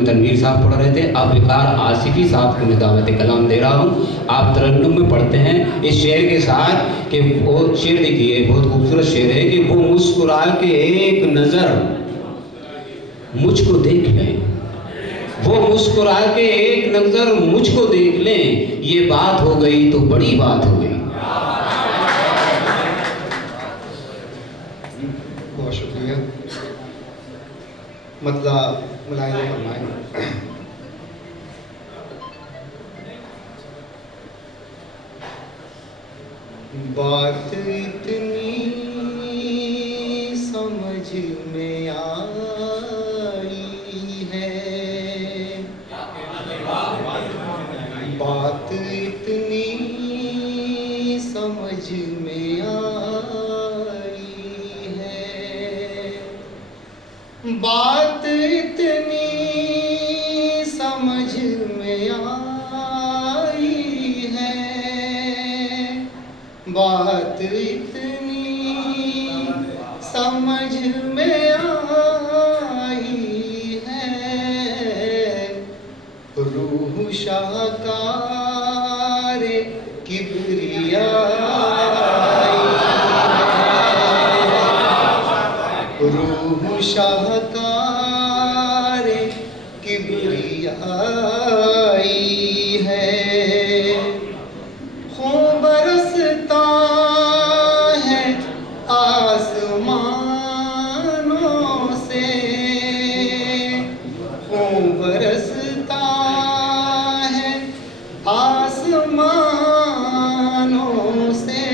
तनवीर साहब पढ़ रहे थे। अब विकार आसिफी साहब को मैं दावत कलाम दे रहा हूँ। आप तरन्नुम में पढ़ते हैं इस शेर के साथ कि वो शेर देखिए, बहुत खूबसूरत शेर है कि वो मुस्कुरा के एक नज़र मुझको देख लें, वो मुस्कुरा के एक नज़र मुझको देख लें, ये बात हो गई तो बड़ी बात हो गई। बहुत शुक्रिया। मतलब मुलाहिज़ा फरमाएं। बात इतनी समझ में आई है, बात इतनी समझ में आई है, बात इतनी समझ में आई है, बात इतनी समझ में आई है, रूह शाहकार किबरिया रूह शाहकार किबरियाई है, खून बरसता है आसमानों से, खून बरसता है आसमानों से,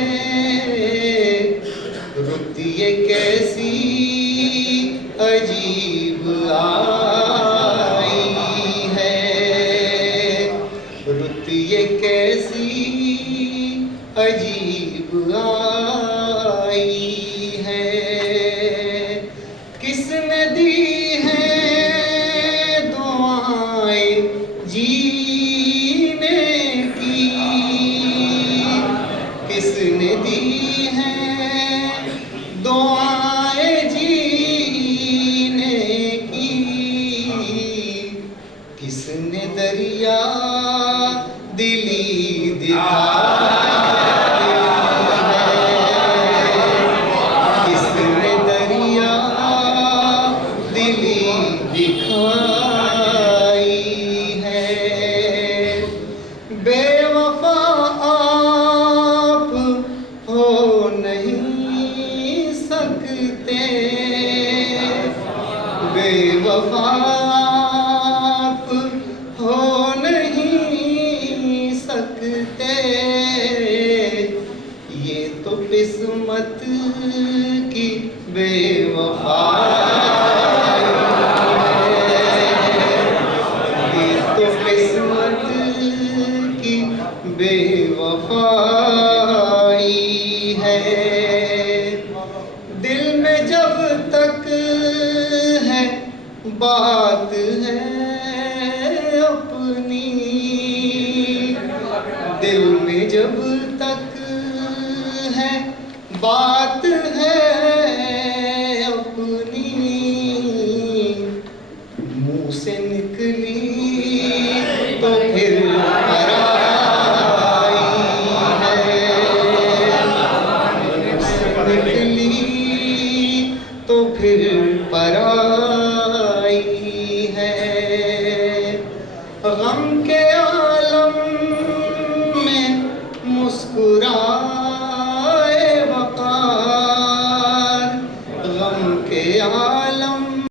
रुत ये कैसी अजीब आई है, रुत ये कैसी अजीब आई है, किसने दी है दुआएं जीने की, किसने दी है दुआएं जीने की, किसने दरिया दिली दिखाई है, किसने दरिया दिली दिखाई है, बेवफा आप हो नहीं सकते, बेवफा आप हो नहीं सकते, ये तो किस्मत की बेवफाई है, ये तो किस्मत की बेवफाई है, दिल में जब तक है बात है अपनी, दिल में जब तक है बात है अपनी, मुंह से निकली तो फिर पराई है, मुंह से निकली तो फिर पराई है, गम के आलम में मुस्कुरा